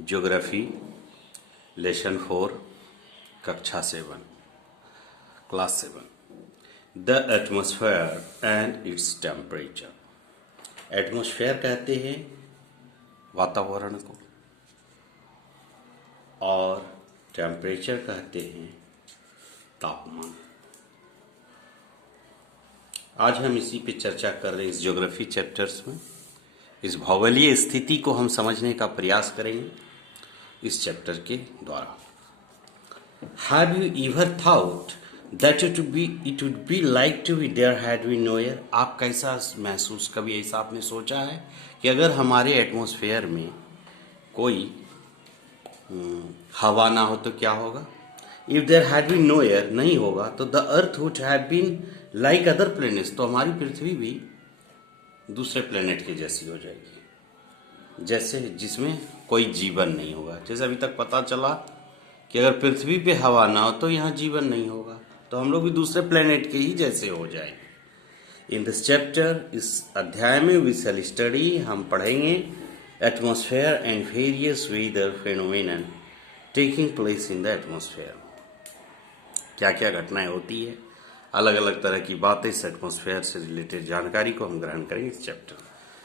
Geography lesson 4 कक्षा 7 class 7 the atmosphere and its temperature. Atmosphere कहते हैं वातावरण को और टेम्परेचर कहते हैं तापमान। आज हम इसी पे चर्चा कर रहे हैं इस ज्योग्राफी चैप्टर्स में। इस भौगोलिक स्थिति को हम समझने का प्रयास करेंगे इस चैप्टर के द्वारा। Have you ever thought that it would be like to be there had we no air? आप कैसा महसूस, कभी ऐसा आपने सोचा है कि अगर हमारे एटमॉस्फेयर में कोई हवा ना हो तो क्या होगा? If there had been no air, नहीं होगा तो the earth would have been like other planets, तो हमारी पृथ्वी भी दूसरे प्लेनेट के जैसी हो जाएगी, जैसे जिसमें कोई जीवन नहीं होगा। जैसे अभी तक पता चला कि अगर पृथ्वी पे हवा ना हो तो यहाँ जीवन नहीं होगा, तो हम लोग भी दूसरे प्लेनेट के ही जैसे हो जाएंगे। इन दिस चैप्टर, इस अध्याय में वी शैल स्टडी, हम पढ़ेंगे atmosphere and various weather phenomenon taking place in the atmosphere. क्या क्या घटनाएं होती है, अलग अलग तरह की बातें, इस एटमॉस्फेयर से रिलेटेड जानकारी को हम ग्रहण करेंगे इस चैप्टर।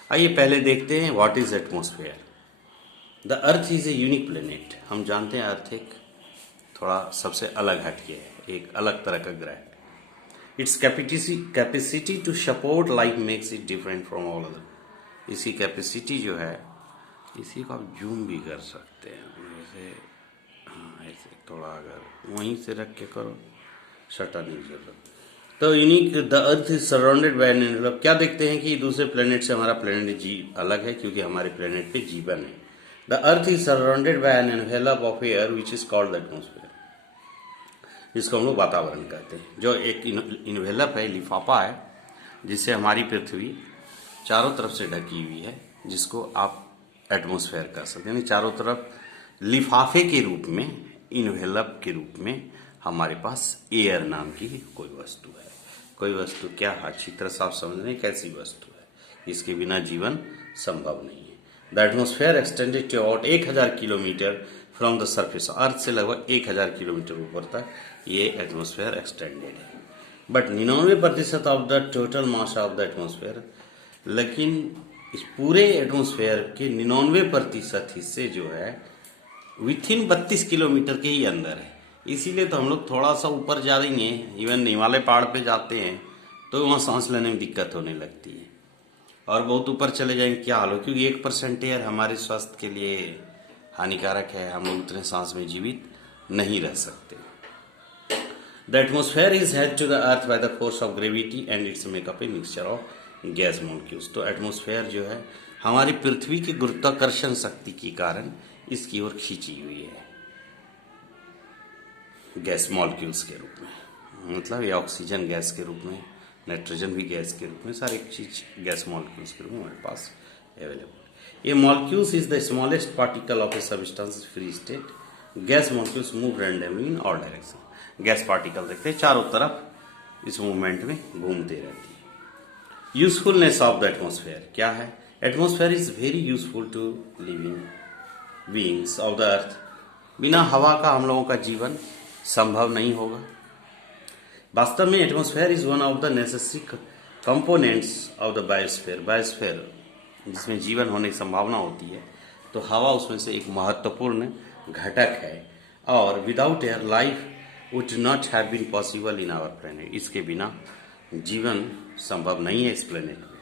आइए पहले देखते हैं what is atmosphere. The earth is a unique planet. हम जानते हैं अर्थ एक थोड़ा सबसे अलग हटके है, एक अलग तरह का ग्रह है। Its capacity to support life makes it different from all other. इसकी कैपेसिटी जो है, इसी को आप जूम भी कर सकते हैं, जैसे ऐसे थोड़ा अगर वहीं से रख के करो, शटा नहीं जरूरत। तो unique, the earth is surrounded by an envelope. क्या देखते हैं कि दूसरे प्लेनेट से हमारा प्लेनेट अलग है, क्योंकि हमारे प्लेनेट पे जीवन है। The earth is surrounded by an envelope of air which is called the atmosphere. जिसको हम लोग वातावरण कहते हैं, जो एक इन्वेलप है, लिफाफा है, जिससे हमारी पृथ्वी चारों तरफ से ढकी हुई है, जिसको आप एटमॉस्फेयर कह सकते हैं। यानी चारों तरफ लिफाफे के रूप में, इन्वेलप के रूप में हमारे पास एयर नाम की कोई वस्तु है। कोई वस्तु क्या, अच्छी तरह से आप समझ रहे हैं कैसी वस्तु है, इसके बिना जीवन संभव नहीं है। The atmosphere extended to about 1000 kilometre from the surface. Earth से लगभग 1000 किलोमीटर ऊपर तक ये एटमॉस्फेयर एक्सटेंडेड है। But 99% of the total mass of the atmosphere, लेकिन इस पूरे एटमॉस्फेयर के 99% हिस्से जो है विथिन 32 किलोमीटर के ही अंदर है। इसीलिए तो हम लोग थोड़ा सा ऊपर जा रही हैं, इवन हिमालय पहाड़ पे जाते हैं तो वहाँ सांस लेने में दिक्कत होने लगती है, और बहुत ऊपर चले जाएंगे क्या हाल हो, क्योंकि 1% एयर हमारे स्वास्थ्य के लिए हानिकारक है, हम लोग उतने सांस में जीवित नहीं रह सकते। The atmosphere is held to the earth by the force of gravity and its makeup a mixture of gas molecules. तो एटमॉस्फेयर जो है हमारी पृथ्वी की गुरुत्वाकर्षण शक्ति के कारण इसकी ओर खींची हुई है गैस मॉलिक्यूल्स के रूप में, मतलब ये ऑक्सीजन गैस के रूप में, नाइट्रोजन भी गैस के रूप में, सारी चीज गैस मॉलिक्यूल्स के रूप में हमारे पास अवेलेबल। ये molecules is the smallest particle of a substance free state. Gas molecules move randomly in all direction. Gas particle देखते हैं चारों तरफ इस मूवमेंट में घूमते रहती है। यूजफुलनेस ऑफ द एटमॉस्फेयर क्या है? Atmosphere is very useful to living beings of the earth. बिना हवा का हम लोगों का जीवन संभव नहीं होगा। वास्तव में atmosphere is one of the necessary components of the biosphere. Biosphere जिसमें जीवन होने की संभावना होती है, तो हवा उसमें से एक महत्वपूर्ण घटक है, और without air life would not have been possible in our planet. इसके बिना जीवन संभव नहीं है इस प्लेनेट में।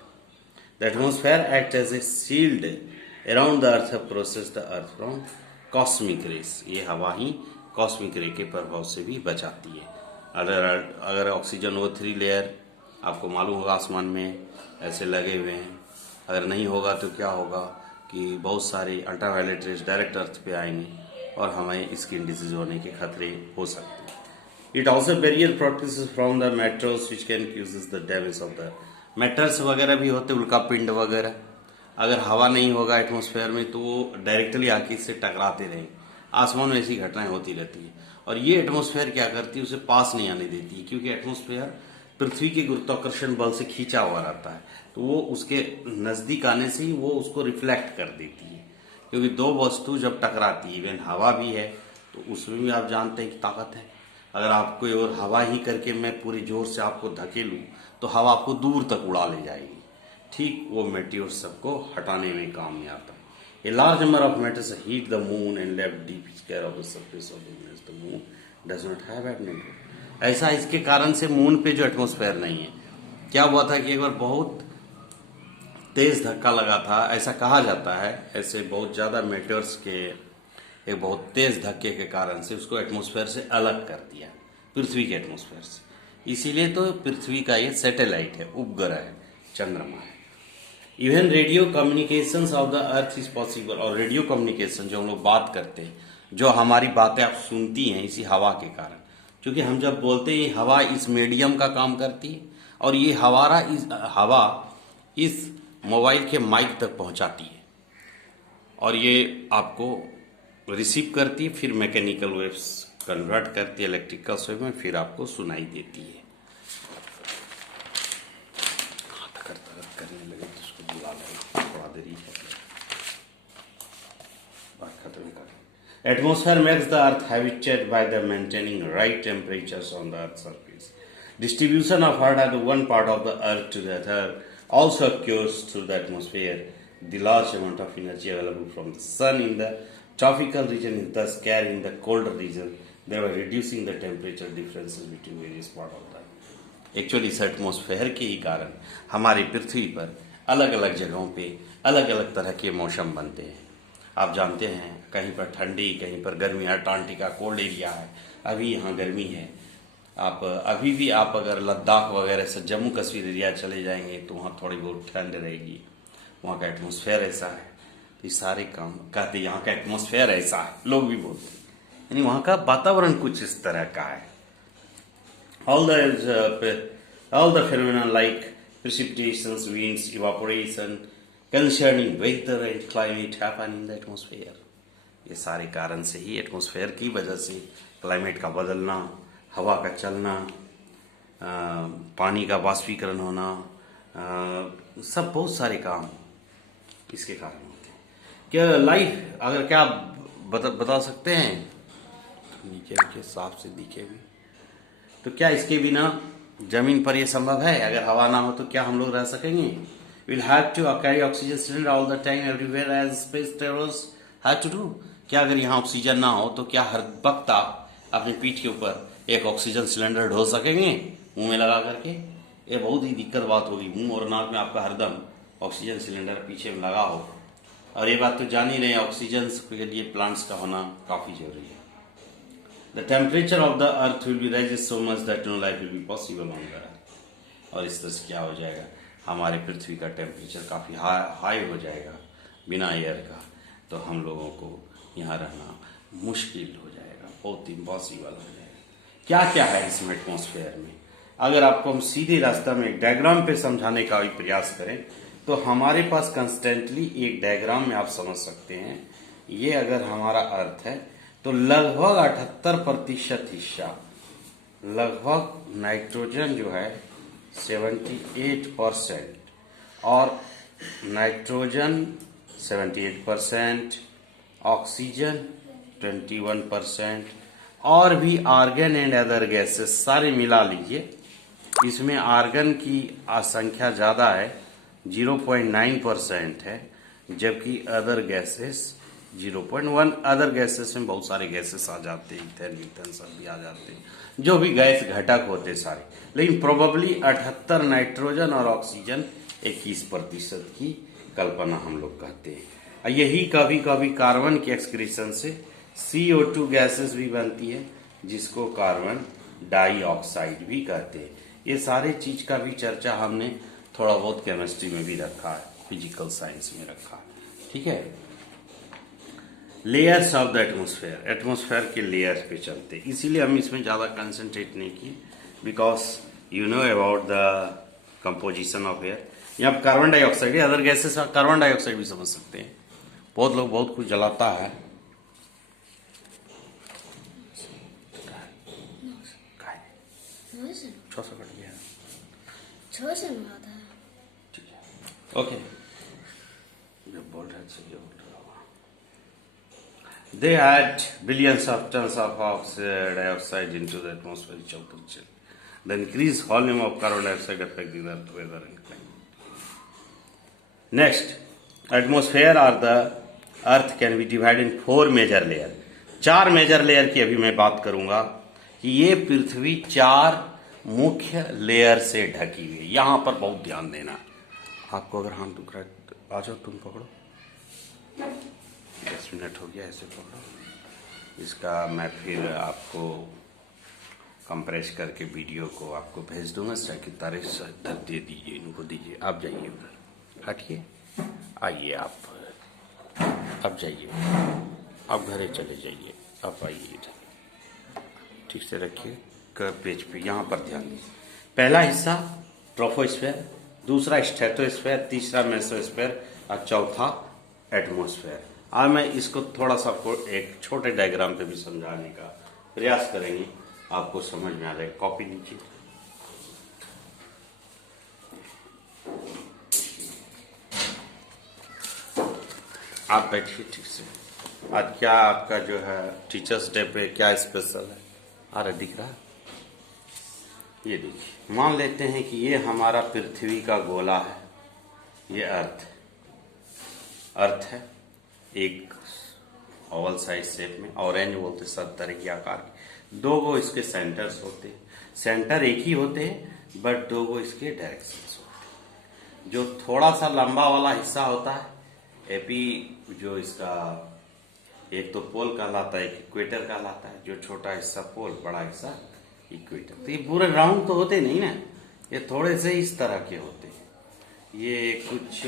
The atmosphere act as a shield around the earth, process the earth from cosmic rays. ये हवा ही कॉस्मिक रे के प्रभाव से भी बचाती है। अगर ऑक्सीजन O3 लेयर आपको मालूम होगा आसमान में ऐसे लगे हुए हैं, अगर नहीं होगा तो क्या होगा कि बहुत सारे अल्ट्रावायलेट रेज डायरेक्ट अर्थ पे आएंगे और हमें स्किन डिजीज होने के खतरे हो सकते हैं। It also barrier protects from the metals which can cause the damage of the metals वगैरह भी होते, उल्का पिंड वगैरह। अगर हवा नहीं होगा एटमॉस्फेयर में तो वो डायरेक्टली आके इससे टकराते रहेंगे। आसमान में ऐसी घटनाएं होती रहती है, और ये एटमॉस्फेयर क्या करती है, उसे पास नहीं आने देती है, क्योंकि एटमॉस्फेयर पृथ्वी के गुरुत्वाकर्षण बल से खींचा हुआ रहता है, तो वो उसके नजदीक आने से ही वो उसको रिफ्लेक्ट कर देती है। क्योंकि दो वस्तु जब टकराती है, इवन हवा भी है, तो उसमें भी आप जानते हैं कि ताकत है। अगर आपको और हवा ही करके मैं पूरी जोर से आपको धकेलूं तो हवा आपको दूर तक उड़ा ले जाएगी। ठीक वो मेटियोर सबको हटाने में काम में आता है। A large number of metals heat the moon and left deep scare of the surface of the moon. The moon does not have atmosphere. ऐसा इसके कारण से मून पे जो एटमॉस्फेयर नहीं है। क्या हुआ था कि एक बार बहुत तेज धक्का लगा था, ऐसा कहा जाता है। ऐसे बहुत ज्यादा मेटेरियल्स के एक बहुत तेज धक्के के कारण से उसको एटमॉस्फेयर से अलग कर दिया, पृथ्वी के एटमॉस्फेयर से। इसीलिए तो पृथ्वी का ये सैटेलाइट है, उपग्रह है, चंद्रमा है। Even radio communication of the earth is possible. और रेडियो कम्युनिकेशन जो हम लोग बात करते हैं, जो हमारी बातें आप सुनती हैं इसी हवा के कारण, क्योंकि हम जब बोलते हैं हवा इस मीडियम का काम करती है और ये हवा इस मोबाइल के माइक तक पहुंचाती है और ये आपको रिसीव करती है, फिर मैकेनिकल वेव्स कन्वर्ट करती है इलेक्ट्रिकल वेव में, फिर आपको सुनाई देती है। करने लगे तो उसको बुला लेना, थोड़ा देरी है, बात खत्म करें। Atmosphere makes the earth habited by the maintaining right temperatures on the earth surface. Distribution of hot at one part of the earth to the other also occurs through the atmosphere. The large amount of energy available from the sun in the tropical region is thus carrying the colder region, thereby reducing the temperature differences between various parts of the earth. Actually इस atmosphere के ही कारण हमारी पृथ्वी पर अलग अलग जगहों पे अलग अलग तरह के मौसम बनते हैं। आप जानते हैं कहीं पर ठंडी, कहीं पर गर्मी, अंटार्कटिका कोल्ड एरिया है, अभी यहाँ गर्मी है। आप अभी भी आप अगर लद्दाख वगैरह से जम्मू कश्मीर एरिया चले जाएंगे तो वहाँ थोड़ी बहुत ठंड रहेगी, वहाँ का एटमॉस्फेयर ऐसा है। तो ये सारे काम कहते हैं यहाँ का एटमॉस्फेयर ऐसा है, लोग भी बोलते हैं, यानी वहाँ का वातावरण कुछ इस तरह का है। all the phenomena like precipitations, winds, evaporation, concerning weather and climate happen in the atmosphere. ये सारे कारण से ही एटमॉस्फेयर की वजह से क्लाइमेट का बदलना, हवा का चलना, पानी का वाष्पीकरण होना, सब बहुत सारे काम इसके कारण होते हैं। क्या लाइफ अगर क्या बता सकते हैं, नीचे के साफ से दिखे भी, तो क्या इसके बिना जमीन पर यह संभव है? अगर हवा ना हो तो क्या हम लोग रह सकेंगे? Will have to carry oxygen cylinder all the time everywhere as space travellers have to do. क्या अगर यहाँ ऑक्सीजन ना हो तो क्या हर वक्त आप अपनी पीठ के ऊपर एक ऑक्सीजन सिलेंडर ढो सकेंगे मुंह में लगा करके? ये बहुत ही दिक्कत बात होगी, मुंह और नाक में आपका हरदम ऑक्सीजन सिलेंडर पीछे में लगा हो। और ये बात तो जान ही रहे, ऑक्सीजन के लिए प्लांट्स का होना काफी जरूरी है। The temperature of the earth will be rise so much that no life will be possible on the earth. और इस तरह से क्या हो जाएगा, हमारे पृथ्वी का टेम्परेचर काफी हाई हो जाएगा बिना एयर का, तो हम लोगों को यहाँ रहना मुश्किल हो जाएगा, बहुत इम्पॉसिबल हो जाएगा। क्या क्या है इसमें एटमॉस्फेयर में? अगर आपको हम सीधे रास्ता में एक डायग्राम पे समझाने का भी प्रयास करें तो हमारे पास कंस्टेंटली एक डायग्राम में आप समझ सकते हैं, ये अगर हमारा अर्थ है तो लगभग 78% हिस्सा लगभग नाइट्रोजन जो है 78% और नाइट्रोजन 78%, ऑक्सीजन 21% और भी आर्गन एंड अदर गैसेस सारे मिला लीजिए। इसमें आर्गन की संख्या ज्यादा है, 0.9% है, जबकि अदर गैसेस 0.1। अदर गैसेस में बहुत सारे गैसेस आ जाते हैं, इथेन मीथेन सब भी आ जाते हैं, जो भी गैस घटक होते सारे। लेकिन प्रोबेबली 78 नाइट्रोजन और ऑक्सीजन 21% की कल्पना हम लोग कहते हैं। यही कभी कभी कार्बन के एक्सक्रीशन से CO2 गैसेस भी बनती है, जिसको कार्बन डाइऑक्साइड भी कहते हैं। ये सारे चीज का भी चर्चा हमने थोड़ा बहुत केमिस्ट्री में भी रखा है, फिजिकल साइंस में रखा है, ठीक है। Layers of the atmosphere, atmosphere के लेयर्स पे चलते, इसीलिए हम इसमें ज्यादा कंसंट्रेट नहीं किए, because you know about the composition of air. यहाँ पर कार्बन डाइऑक्साइड है, अदर गैसेस कार्बन डाइऑक्साइड भी समझ सकते हैं। बहुत लोग बहुत कुछ जलाता है, ओके, जब बोल रहे थे बोल रहा They had billions of tons of oxide dioxide into the atmosphere each of the chill. The increased volume of carbon dioxide affect the earth weather and climate. Next, atmosphere or the earth can be divided in 4 major layer. 4 major layer की अभी मैं बात करूंगा कि ये पृथ्वी 4 मुख्य layer से ढकी हुई है। यहां पर बहुत ध्यान देना। आपको अगर हाथ दुख रहा है तो आ जाओ, तुम पकड़ो। 10 मिनट हो गया, ऐसे पकड़ो। इसका मैं फिर आपको कंप्रेस करके वीडियो को आपको भेज दूंगा। ताकि तारे दे दीजिए, इनको दीजिए। आप जाइए उधर, हटिए, आइए आप, अब जाइए, आप घरे चले जाइए, आप आइए इधर, ठीक से रखिए पेज पे। यहाँ पर ध्यान दीजिए। पहला हिस्सा ट्रोपोस्फेयर, दूसरा स्ट्रेटोस्फेयर, तीसरा मेसोस्फेयर और चौथा एटमॉस्फेयर। आज मैं इसको थोड़ा सा आपको एक छोटे डायग्राम पे भी समझाने का प्रयास करेंगे, आपको समझ में आ जाए। कॉपी लीजिए। आप बैठिए ठीक से। आज क्या आपका जो है टीचर्स डे पे क्या स्पेशल है? आ रहा, दिख रहा है? ये देखिए, मान लेते हैं कि ये हमारा पृथ्वी का गोला है, ये अर्थ है, एक ओवल साइज शेप में, ऑरेंज बोलते सब तरह के आकार के। 2 गो इसके सेंटर्स होते हैं। सेंटर एक ही होते हैं बट 2 गो इसके डायरेक्शंस होते हैं। जो थोड़ा सा लंबा वाला हिस्सा होता है एपी, जो इसका एक तो पोल कहलाता है, एक इक्वेटर कहलाता है। जो छोटा हिस्सा पोल, बड़ा हिस्सा इक्वेटर। तो ये पूरे राउंड तो होते नहीं ना, ये थोड़े से इस तरह के होते हैं। ये कुछ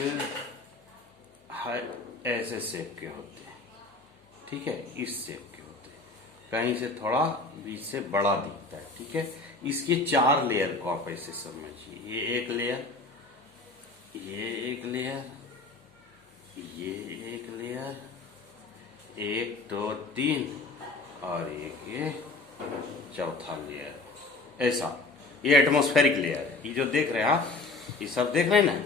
ऐसे शेप के होते हैं, ठीक है, इस शेप के होते हैं। कहीं से थोड़ा बीच से बड़ा दिखता है, ठीक है। इसके 4 लेयर को आप ऐसे समझिए। ये एक लेयर, ये एक लेयर, ये एक लेयर, 1 2 3 और एक ये चौथा लेयर। ऐसा ये एटमॉस्फेरिक लेयर है। ये जो देख रहे हैं आप, ये सब देख रहे हैं ना,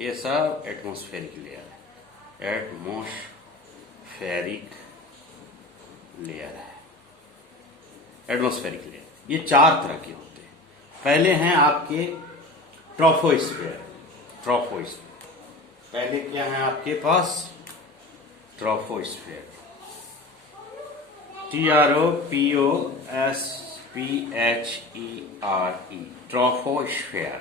ये सब एटमॉस्फेरिक लेयर है। एटमॉस्फेरिक लेयर है, एटमॉस्फेरिक लेयर। ये 4 तरह के होते हैं। पहले हैं आपके ट्रोपोस्फेयर। पहले क्या है आपके पास? Troposphere, TROPOSPHERE, troposphere.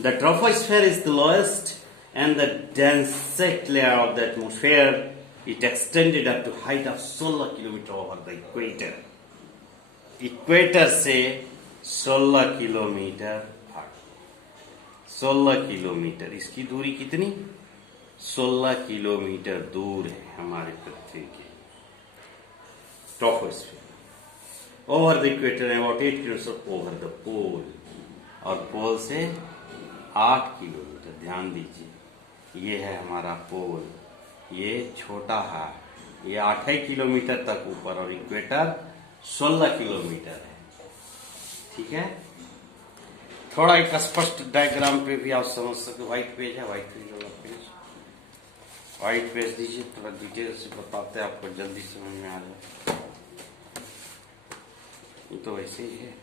The troposphere is the lowest and the densest layer of the atmosphere. It extended up to height of 16 kilometre over the equator. Equator से 16 किलोमीटर, 16 किलोमीटर। इसकी दूरी कितनी? 16 किलोमीटर दूर है हमारे पृथ्वी के troposphere. Over the equator about 8 kilometre over the pole, और पोल से 8 किलोमीटर। ध्यान दीजिए, ये है हमारा पोल, ये छोटा है, ये 8 किलोमीटर तक ऊपर, और इक्वेटर 16 किलोमीटर है, ठीक है। थोड़ा एक स्पष्ट डायग्राम पे भी आप समझ सके। व्हाइट पेज है, व्हाइट पेज वाला पेज, व्हाइट पेज दीजिए। थोड़ा डिटेल से बताते हैं, आपको जल्दी समझ में आ जाए। तो वैसे ही है,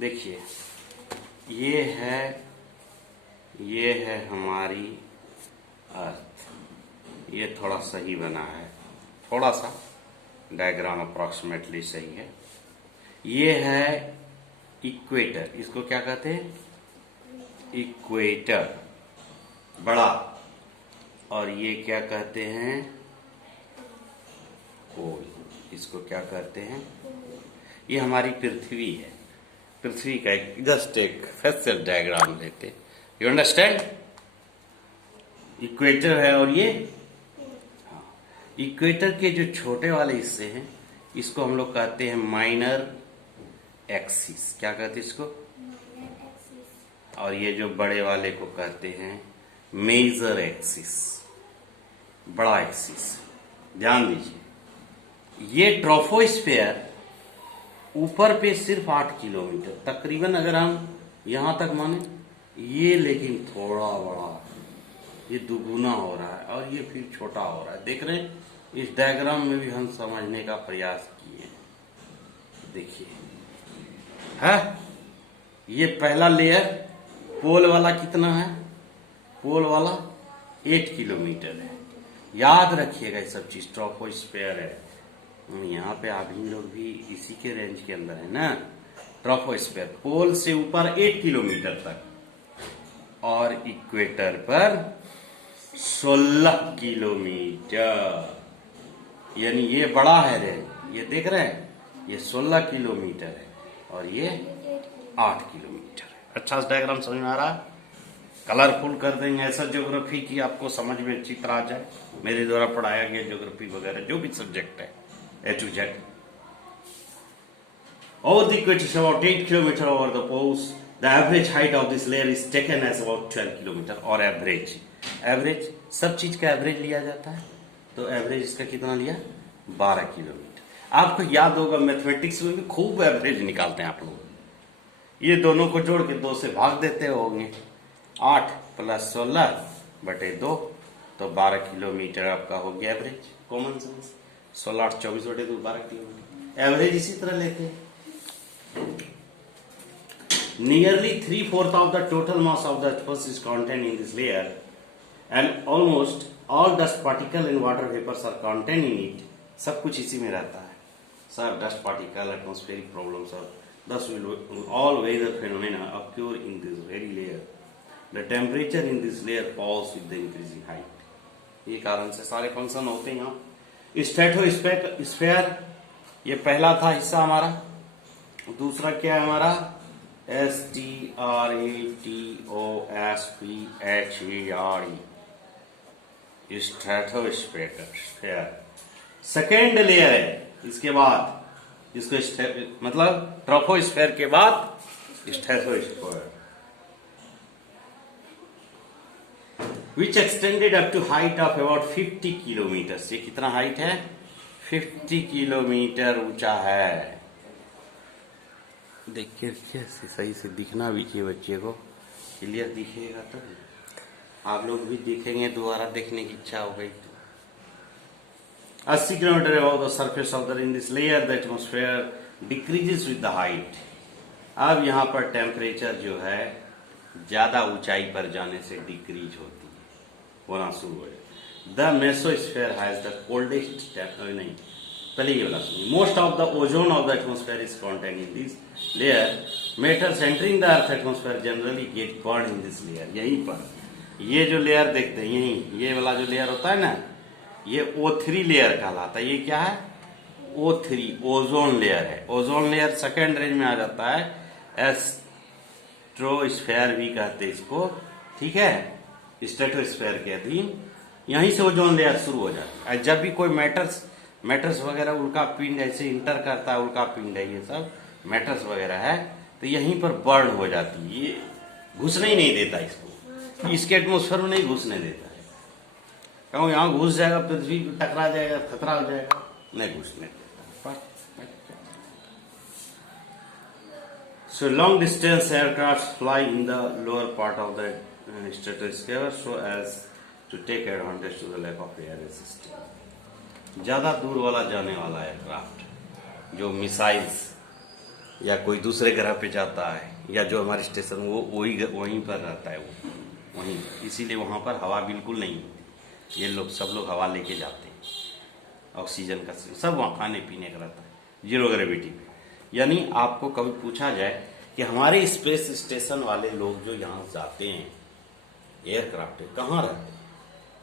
देखिए, ये है हमारी अर्थ। ये थोड़ा सही बना है, थोड़ा सा डायग्राम अप्रॉक्सीमेटली सही है। ये है इक्वेटर, इसको क्या कहते हैं? इक्वेटर, बड़ा। और ये क्या कहते हैं? पोल, इसको क्या कहते हैं? ये हमारी पृथ्वी है। पृथ्वी का एक जस्ट एक फेशियल डायग्राम लेते, यू अंडरस्टैंड? इक्वेटर है, और ये इक्वेटर के जो छोटे वाले हिस्से हैं, इसको हम लोग कहते हैं माइनर एक्सिस। क्या कहते हैं इसको? और ये जो बड़े वाले को कहते हैं मेजर एक्सिस, बड़ा एक्सिस। ध्यान दीजिए, ये ट्रोपोस्फेयर ऊपर पे सिर्फ 8 किलोमीटर तकरीबन, अगर हम यहां तक माने, ये लेकिन थोड़ा बड़ा, ये दुगुना हो रहा है, और ये फिर छोटा हो रहा है। देख रहे हैं, इस डायग्राम में भी हम समझने का प्रयास किए। देखिए है, ये पहला लेयर पोल वाला कितना है, पोल वाला 8 किलोमीटर है। याद रखिएगा ये सब चीज, ट्रोपोस्फेयर है। यहाँ पे आप ही लोग भी इसी के रेंज के अंदर है ना। ट्रोपोस्फेयर पोल से ऊपर 8 किलोमीटर तक और इक्वेटर पर 16 किलोमीटर, यानी ये बड़ा है रेंज, ये देख रहे हैं, ये 16 किलोमीटर है और ये 8 किलोमीटर है। अच्छा डायग्राम समझ में आ रहा है? कलरफुल कर देंगे ऐसा ज्योग्राफी की आपको समझ में अच्छी तरह आ जाए। मेरे द्वारा पढ़ाया गया ज्योग्राफी वगैरह जो भी सब्जेक्ट है A to Z. Over the equator is about 8 km over the poles. The average height of this layer is taken as about 12 km और एवरेज, एवरेज सब चीज का एवरेज लिया जाता है, तो एवरेज इसका कितना लिया, 12 किलोमीटर। आपको याद होगा मैथमेटिक्स में भी खूब एवरेज निकालते हैं आप लोग। ये दोनों को जोड़ के 2 से भाग देते होंगे, 8 + 16 बटे 2, तो 12 किलोमीटर आपका हो गया एवरेज। कॉमन सेंस, 16 8 24 बटे 2 12 किलोमीटर। एवरेज इसी तरह लेते हैं। Nearly 3/4 of the total mass of the earth is contained in this layer, and almost all dust particle and water vapors are contained in it. सब कुछ इसी में रहता है, सब डस्ट पार्टिकल, एटमॉस्फेरिक प्रॉब्लम्स और thus will all weather phenomena occur in this very layer. The temperature in this layer falls with the increasing height. ये कारण से सारे फंक्शन होते हैं यहाँ। स्ट्रेटोस्फेयर ये पहला था हिस्सा हमारा, दूसरा क्या है हमारा, STRATOSPHERE, स्ट्रेटोस्फेयर सेकेंड लेयर है। इसके बाद इसको मतलब ट्रोपोस्फेयर के बाद stratosphere, which extended up to height of about 50 kilometers. ये कितना हाइट है, 50 किलोमीटर ऊंचा है। देखिए सही से दिखना भी चाहिए बच्चे को, क्लियर दिखेगा तब आप लोग भी दिखेंगे, दोबारा देखने की इच्छा हो गई तो। 80 kilometre above the surface of the in this layer the atmosphere decreases with the height. अब यहाँ पर टेम्परेचर जो है ज्यादा ऊंचाई पर जाने से डिक्रीज होती है, होना शुरू हो जाए। The mesosphere has the coldest, नहीं पहले ये वाला सुनिए। Most of the ozone of the atmosphere is contained in this layer. Metals entering the earth atmosphere generally gate burn in this layer. यहीं पर ये जो लेयर देखते हैं, यही ये वाला जो लेयर होता है ना, ये O3 लेयर कहलाता है। ये क्या है, O3 ओजोन लेयर है। ओजोन लेयर सेकेंड रेंज में आ जाता है, एस्ट्रोस्फेयर भी कहते हैं इसको, ठीक है, स्ट्रेटोस्फेयर के अधीन। यहीं से ओजोन लेयर शुरू हो जाता है। जब भी कोई मैटर्स वगैरह उल्का पिंड ऐसे इंटर करता है, उल्का पिंड है, ये सब मैटर्स वगैरह है, तो यहीं पर बर्न हो जाती है। ये घुसने ही नहीं देता इसको, इसके एटमोस्फेयर में नहीं घुसने देता है। कहूँ यहाँ घुस जाएगा, पृथ्वी टकरा जाएगा, खतरा हो जाएगा, नहीं घुसने देता। So long distance aircraft fly in the lower part of the stratosphere so as to take advantage to the lack of air resistance. ज्यादा दूर वाला जाने वाला एयरक्राफ्ट, जो मिसाइल्स या कोई दूसरे ग्रह पे जाता है, या जो हमारे स्टेशन वो वहीं पर रहता है, वो वहीं, इसीलिए वहां पर हवा बिल्कुल नहीं होती। ये लोग सब लोग हवा लेके जाते हैं, ऑक्सीजन का सब वहाँ खाने पीने का रहता है, जीरो ग्रेविटी पे। यानी आपको कभी पूछा जाए कि हमारे स्पेस स्टेशन वाले लोग जो यहाँ जाते हैं एयरक्राफ्ट, कहाँ रहते हैं,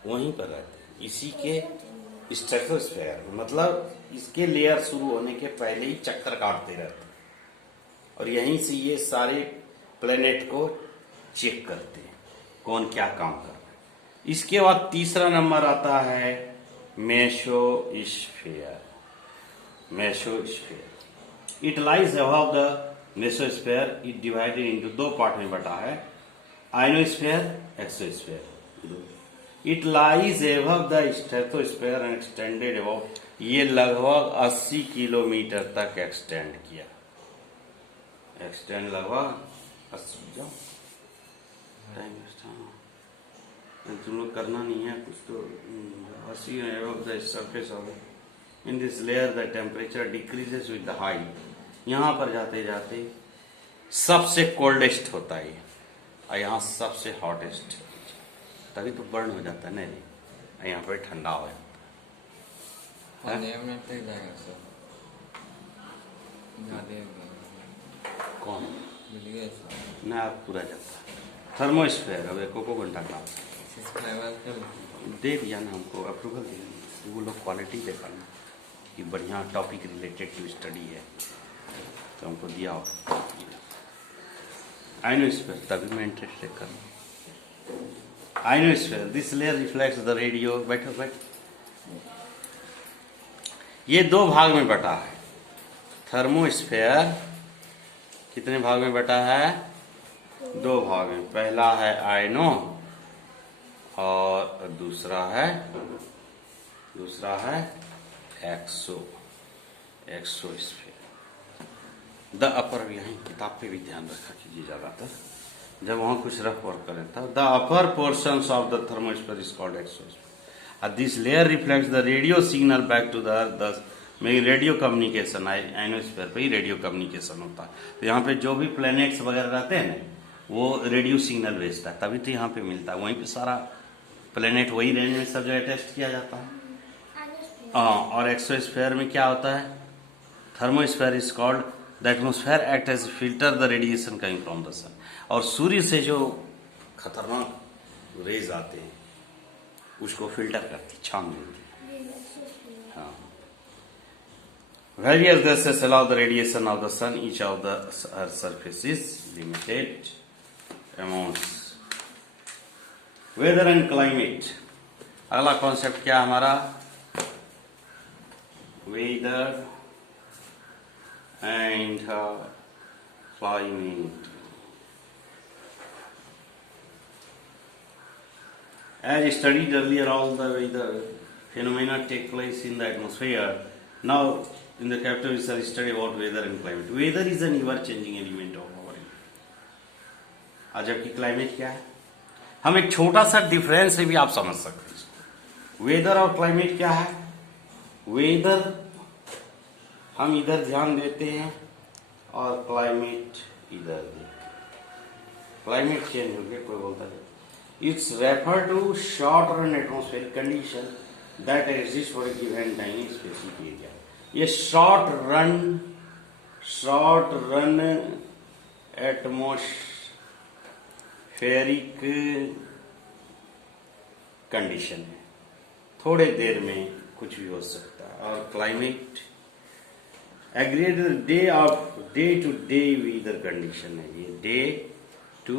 वहीं पर रहते हैं, इसी के स्ट्रेटोस्फेयर, मतलब इसके लेयर शुरू होने के पहले ही चक्कर काटते रहते हैं, और यहीं से ये सारे प्लेनेट को चेक करते हैं कौन क्या काम कर रहा है। इसके बाद तीसरा नंबर आता है mesosphere. It lies above the mesosphere. It divided into 2 part में बटा है, ionosphere, exosphere. It lies above the stratosphere and extended above, ये लगभग 80 किलोमीटर तक एक्सटेंड किया, लगभग 80 तुम लोग करना नहीं है कुछ तो अस्सी the surface of in this layer the temperature decreases with the height. यहाँ पर जाते जाते सबसे कोल्डेस्ट होता है और यहाँ सबसे हॉटेस्ट, तभी तो बर्न हो जाता है। नहीं यहाँ पर ठंडा हो जाता है। कौन ना आप पूरा जाता थर्मोस्फेयर। अब एको घंटा का दे दिया ना हमको, अप्रूवल दिया, वो लोग क्वालिटी देखा ना कि बढ़िया टॉपिक रिलेटेड टू स्टडी है तो हमको दिया हो। आयनोस्फेयर तभी मैं इंटरेस्टेड कर रहा हूँ। Ionosphere this layer reflects the radio. बैठो ये दो भाग में बटा है। थर्मोस्फेयर कितने भाग में बटा है? दो भाग में। पहला है आयनो और दूसरा है एक्सोस्फेयर। द अपर, यही किताब पे भी ध्यान रखा कीजिए ज्यादातर जब वहां कुछ रफ वर्क करें था। The upper portions of the thermosphere is called exosphere. This layer reflects the radio signal back to the earth. में रेडियो कम्युनिकेशन, आयनोस्फेयर पे ही रेडियो कम्युनिकेशन होता है। तो यहाँ पे जो भी प्लैनेट्स वगैरह रहते हैं ना वो रेडियो सिग्नल भेजता है, तभी तो यहाँ पे मिलता है। वहीं पे सारा प्लैनेट वही रेंज में सब जगह टेस्ट किया जाता है। और एक्सोस्फेयर में क्या होता है? Thermosphere is called the atmosphere act as filter the radiation coming from the sun. और सूर्य से जो खतरनाक रेज आते हैं उसको फिल्टर करती, छान देती। हाँ, various gases allow the radiation of the sun. Each of the earth's surface is limited amounts. Weather and climate. अगला कॉन्सेप्ट क्या हमारा? Weather and climate. As studied earlier, all the weather phenomena take place in the atmosphere. Now in the chapter we shall study about weather and climate. Weather is an ever changing element of our life. और जबकि climate क्या है? हम एक छोटा सा difference से भी आप समझ सकते हैं। वेदर और क्लाइमेट क्या है? वेदर हम इधर ध्यान देते हैं और क्लाइमेट इधर देखते हैं। क्लाइमेट चेंज हो गया, कोई बोलता है it's refer to short run atmospheric condition that exist for a given time in specific area. ये शॉर्ट रन एटमोस्फेरिक कंडीशन है, थोड़े देर में कुछ भी हो सकता है। और climate aggregate day to day weather condition है। ये डे टू